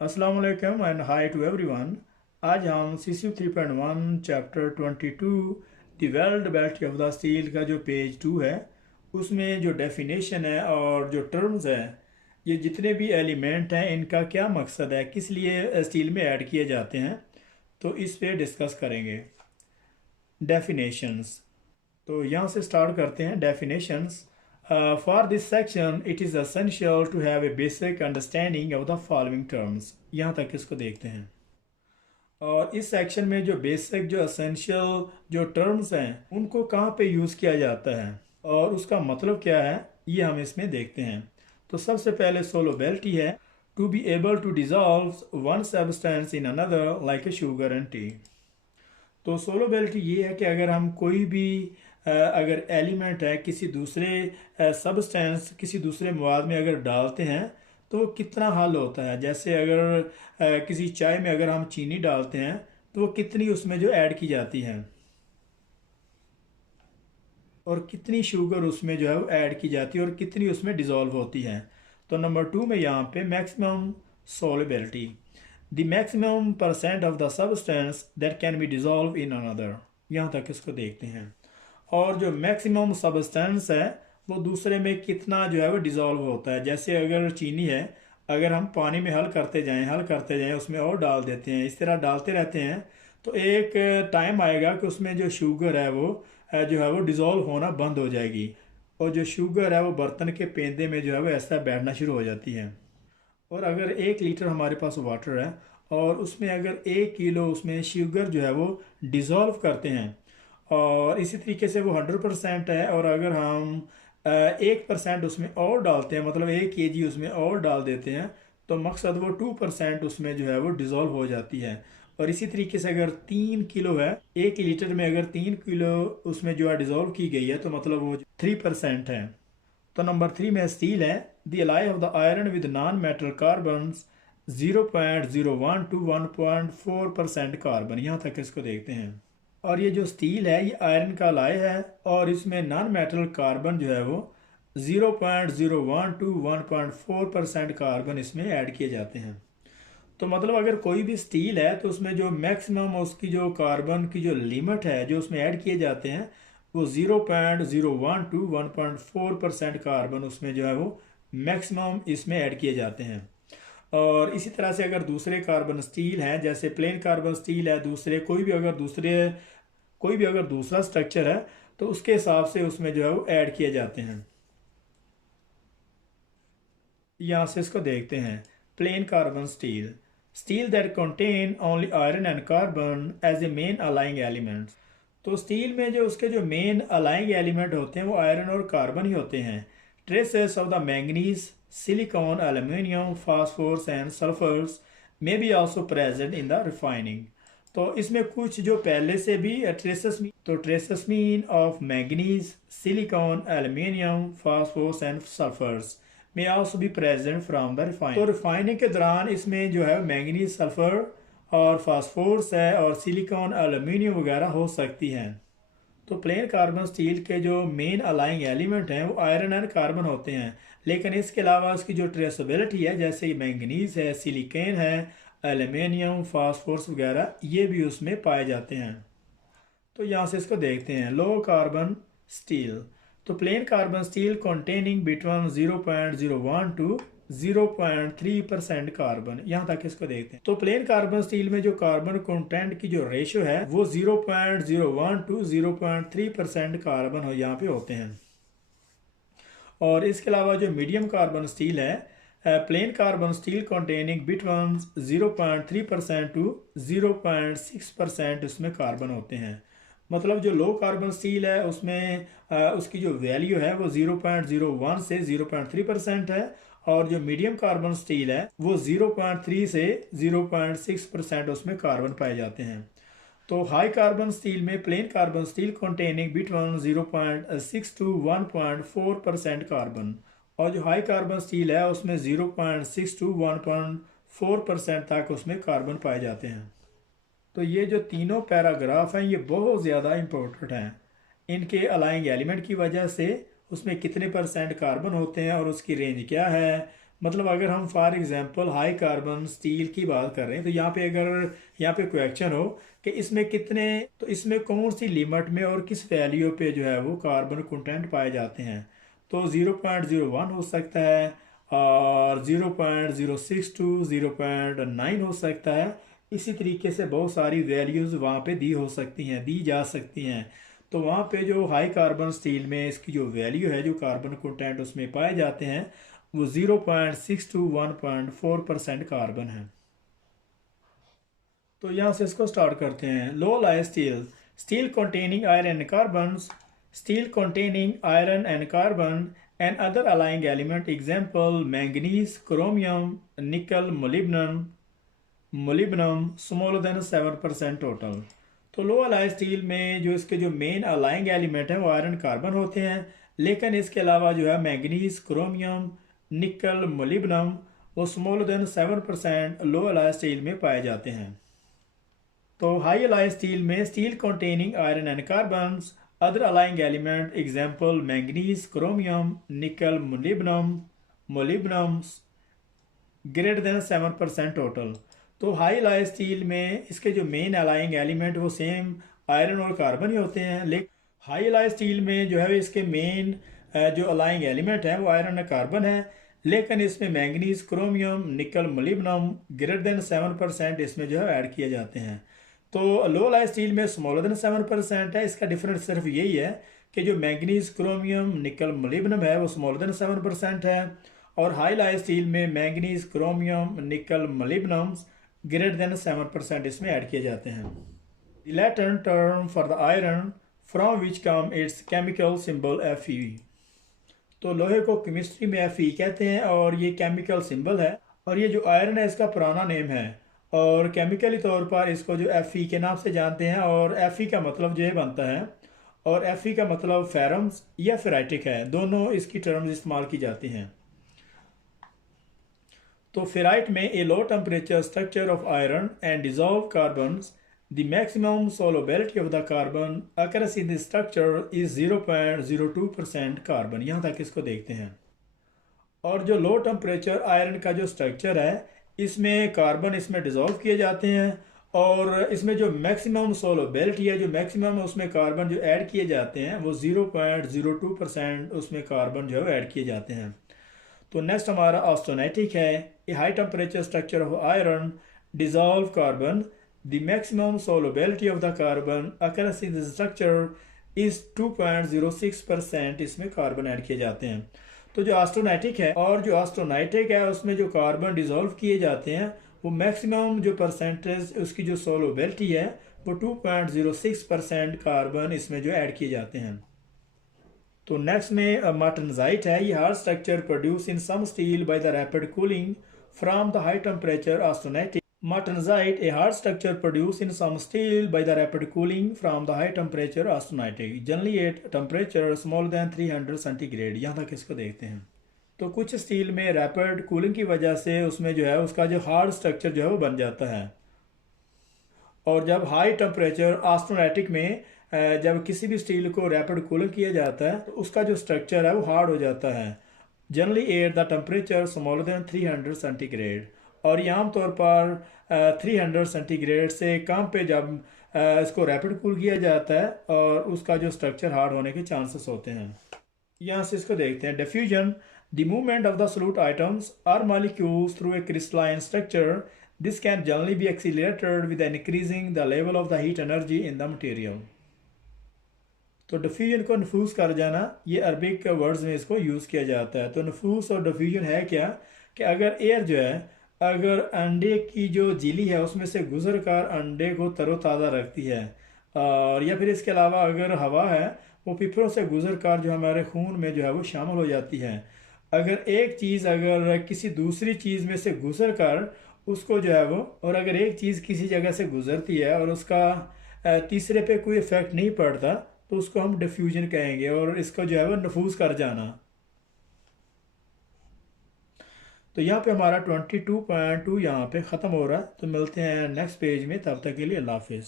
अस्सलाम वालेकुम and hi to everyone. आज हम CCU 3.1 chapter 22 the world battery of the steel का जो पेज 2 है उसमें जो डेफिनेशन है और जो टर्म्स है, ये जितने भी एलिमेंट हैं इनका क्या मकसद है, किस लिए स्टील में ऐड किए जाते हैं, तो इस पे डिस्कस करेंगे। डेफिनेशंस, तो यहाँ से स्टार्ट करते हैं। Definitions for this section it is essential to have a basic understanding of the following terms. यहाँ तक इसको देखते हैं। और इस सेक्शन में जो बेसिक जो असेंशियल जो टर्म्स हैं उनको कहाँ पे यूज़ किया जाता है और उसका मतलब क्या है, ये हम इसमें देखते हैं। तो सबसे पहले सोलोबिलिटी है, to be able to dissolve one substance in another like a sugar and tea. तो सोलोबिलिटी ये है कि अगर हम कोई भी अगर एलिमेंट है किसी दूसरे सब्सटेंस किसी दूसरे मवाद में अगर डालते हैं तो वो कितना हल होता है। जैसे अगर किसी चाय में अगर हम चीनी डालते हैं तो वो कितनी उसमें जो ऐड की जाती है और कितनी शुगर उसमें जो है वो ऐड की जाती है और कितनी उसमें डिज़ोल्व होती है। तो नंबर 2 में यहाँ पे maximum solubility, the maximum percent of the substance that can be dissolve in another. यहाँ तक इसको देखते हैं। और जो मैक्सिमम सब्सटेंस है वो दूसरे में कितना जो है वो डिज़ोल्व होता है। जैसे अगर चीनी है, अगर हम पानी में हल करते जाएं उसमें और डाल देते हैं, इस तरह डालते रहते हैं, तो एक टाइम आएगा कि उसमें जो शुगर है वो जो है वो डिज़ोल्व होना बंद हो जाएगी और जो शुगर है वो बर्तन के पेंदे में जो है वो ऐसा बैठना शुरू हो जाती है। और अगर 1 लीटर हमारे पास वाटर है और उसमें अगर 1 किलो उसमें शुगर जो है वो डिज़ोल्व करते हैं और इसी तरीके से वो 100% है, और अगर हम 1% उसमें और डालते हैं, मतलब 1 kg उसमें और डाल देते हैं, तो मकसद वो 2% उसमें जो है वो डिज़ोल्व हो जाती है। और इसी तरीके से अगर 3 किलो है, 1 लीटर में अगर 3 किलो उसमें जो है डिज़ोल्व की गई है, तो मतलब वो 3% है। तो नंबर 3 में स्टील है, the alloy of the iron with non metal carbon 0.01 to 1.4% carbon. यहाँ तक इसको देखते हैं। और ये जो स्टील है ये आयरन का अलॉय है और इसमें नॉन मेटल कार्बन जो है वो 0.01 टू 1.4% कार्बन इसमें ऐड किए जाते हैं। तो मतलब अगर कोई भी स्टील है तो उसमें जो मैक्सिमम उसकी जो कार्बन की जो लिमिट है जो उसमें ऐड किए जाते हैं वो 0.01 टू 1.4% कार्बन उसमें जो है वो मैक्सिमम इसमें ऐड किए जाते हैं। और इसी तरह से अगर दूसरे कार्बन स्टील हैं, जैसे प्लेन कार्बन स्टील है, दूसरे कोई भी अगर दूसरा स्ट्रक्चर है तो उसके हिसाब से उसमें जो है वो ऐड किए जाते हैं। यहाँ से इसको देखते हैं। Plain carbon steel, steel that contain only iron and carbon as a main alloying elements. तो स्टील में जो उसके जो मेन अलाइंग एलिमेंट होते हैं वो आयरन और कार्बन ही होते हैं। Traces of the manganese, silicon, aluminium, phosphorus and sulphurs may be also present in the refining. तो इसमें कुछ जो पहले से भी traces mean of manganese, silicon, aluminium, phosphorus and sulphurs may also be present from the refining। तो refining के दौरान इसमें जो है मैंगनीज, सल्फर और फास्फोरस है और सिलिकॉन, एल्यूमिनियम वगैरह हो सकती हैं। तो प्लेन कार्बन स्टील के जो मेन अलाइंग एलिमेंट हैं वो आयरन एंड कार्बन होते हैं, लेकिन इसके अलावा उसकी जो ट्रेसेबिलिटी है जैसे मैंगनीज है, सिलिकॉन है, एल्यूमिनियम, फास्फोरस वगैरह ये भी उसमें पाए जाते हैं। तो यहाँ से इसको देखते हैं। लो कार्बन स्टील, तो plain carbon steel containing between 0.01 to 0.3% carbon. यहाँ तक इसको देखते हैं। तो प्लेन कार्बन स्टील में जो कार्बन कंटेंट की जो रेशो है वो 0.01 टू 0.3% कार्बन हो यहाँ पे होते हैं। और इसके अलावा जो मीडियम कार्बन स्टील है, plain carbon steel containing between 0.3% to 0.6% उसमें कार्बन होते हैं। मतलब जो लो कार्बन स्टील है उसमें उसकी जो वैल्यू है वो 0.01 से 0.3% है, और जो मीडियम कार्बन स्टील है वो 0.3 से 0.6% उसमें कार्बन पाए जाते हैं। तो हाई कार्बन स्टील में plain carbon steel containing between 0.6 to 1.4% carbon, और जो हाई कार्बन स्टील है उसमें 0.6 टू 1.4% तक उसमें कार्बन पाए जाते हैं। तो ये जो तीनों पैराग्राफ हैं ये बहुत ज़्यादा इम्पोर्टेंट हैं। इनके अलाइंग एलिमेंट की वजह से उसमें कितने % कार्बन होते हैं और उसकी रेंज क्या है, मतलब अगर हम for example high carbon steel की बात कर रहे हैं तो यहाँ पे अगर यहाँ पे क्वेश्चन हो कि इसमें कितने, तो इसमें कौन सी लिमिट में और किस वैल्यू पे जो है वो कार्बन कंटेंट पाए जाते हैं, तो 0.01 हो सकता है और 0.062 0.9 हो सकता है। इसी तरीके से बहुत सारी वैल्यूज़ वहाँ पे दी हो सकती हैं, दी जा सकती हैं। तो वहाँ पे जो हाई कार्बन स्टील में इसकी जो वैल्यू है, जो कार्बन कंटेंट उसमें पाए जाते हैं, वो 0.6 to 1.4% कार्बन है। तो यहाँ से इसको स्टार्ट करते हैं। Low alloy steel, steel containing iron and carbons, steel containing iron and carbon and other allying element, example manganese, chromium, nickel, molybdenum smaller than 7% total. तो लो अलाई स्टील में जो इसके जो मेन अलाइंग एलिमेंट हैं वो iron carbon होते हैं, लेकिन इसके अलावा जो है मैंगनीज, क्रोमियम, निकल, मोलिब्डेनम वो smaller than 7% low alloy steel में पाए जाते हैं। तो हाई अलाई स्टील में steel containing iron and carbon, other alloying element example manganese, chromium, nickel, molybdenum greater than 7% total. तो हाई अलाई स्टील में इसके जो मेन अलाइंग एलिमेंट वो सेम आयरन और कार्बन ही होते हैं, लेकिन हाई अलाई स्टील में जो है इसके मेन जो अलाइंग एलिमेंट है वो आयरन और कार्बन है, लेकिन इसमें manganese, chromium, nickel, molybdenum greater than 7% इसमें जो है ऐड किए जाते हैं। तो लो अलाई स्टील में स्मॉलर देन 7% है। इसका डिफरेंस सिर्फ यही है कि जो मैंगनीज, क्रोमियम, निकल, मोलिब्डेनम है वो स्मॉलर देन 7% है, और हाई अलाई स्टील में manganese, chromium, nickel, molybdenum greater than 7% इसमें ऐड किए जाते हैं। The Latin term for the iron from which come it's chemical symbol Fe। तो लोहे को केमिस्ट्री में Fe कहते हैं और ये केमिकल सिंबल है, और ये जो आयरन है इसका पुराना नेम है, और केमिकली तौर पर इसको जो Fe के नाम से जानते हैं, और Fe का मतलब जो है बनता है, और Fe का मतलब फेरम्स या फेराइटिक है, दोनों इसकी टर्म्स इस्तेमाल की जाती हैं। तो फेराइट में a low temperature structure of iron and dissolve carbon, the maximum solubility of the carbon occurs in the structure is 0.02% carbon. यहाँ तक इसको देखते हैं। और जो लो टेम्परेचर आयरन का जो स्ट्रक्चर है इसमें कार्बन इसमें डिजॉल्व किए जाते हैं, और इसमें जो मैक्सिमम सोलबिलिटी है, जो मैक्सिमम उसमें कार्बन जो ऐड किए जाते हैं वो 0.02% उसमें कार्बन जो है ऐड किए जाते हैं। तो नेक्स्ट हमारा ऑस्टोनाइटिक है। A high temperature structure of iron dissolve carbon, the maximum solubility of the carbon occurs in the structure is 2.06%, इसमें कार्बन ऐड किए जाते हैं। तो जो ऑस्टोनाइटिक है, और जो ऑस्टोनाइटिक है उसमें जो कार्बन डिजॉल्व किए जाते हैं वो मैक्सिमम जो परसेंटेज उसकी जो सोलबिलिटी है वो 2.06% कार्बन इसमें जो ऐड किए जाते हैं। तो नेक्स्ट में मार्टनजाइट है। ये hard structure produce in some steel by the rapid cooling from the high temperature austenitic. Martensite, a hard structure produced in some steel by the rapid cooling from the high temperature austenitic, generally at temperature smaller than 300 centigrade. यहाँ तक इसको देखते हैं। तो कुछ steel में rapid cooling की वजह से उसमें जो है उसका जो हार्ड स्ट्रक्चर जो है वो बन जाता है, और जब हाई टेम्परेचर ऑस्टेनाइटिक में जब किसी भी स्टील को रैपिड कूलिंग किया जाता है तो उसका जो स्ट्रक्चर है वो हार्ड हो जाता है, generally at the temperature smaller than 300 centigrade. और ये आमतौर पर 300 सेंटीग्रेड से कम पे जब इसको रैपिड कूल किया जाता है और उसका जो स्ट्रक्चर हार्ड होने के चांसेस होते हैं। यहाँ से इसको देखते हैं। Diffusion, the movement of the solute atoms or molecules through a crystalline structure, this can generally be accelerated with increasing the level of the heat energy in the material. तो डिफ्यूजन को नफूस कर जाना, ये अरबिक वर्ड्स में इसको use किया जाता है। तो नफूस और डिफ्यूजन है क्या कि अगर एयर जो है अगर अंडे की जो झिल्ली है उसमें से गुजर कर अंडे को तरोताज़ा रखती है, और या फिर इसके अलावा अगर हवा है वो पिपरों से गुजर कर जो हमारे खून में जो है वो शामिल हो जाती है। अगर एक चीज़ अगर किसी दूसरी चीज़ में से गुजर कर उसको जो है वो, और अगर एक चीज़ किसी जगह से गुजरती है और उसका तीसरे पे कोई इफेक्ट नहीं पड़ता तो उसको हम डिफ्यूजन कहेंगे, और इसको जो है वो नफूस कर जाना। तो यहाँ पे हमारा 22.2 यहाँ पे ख़त्म हो रहा है। तो मिलते हैं नेक्स्ट पेज में, तब तक के लिए अल्लाह हाफिज़।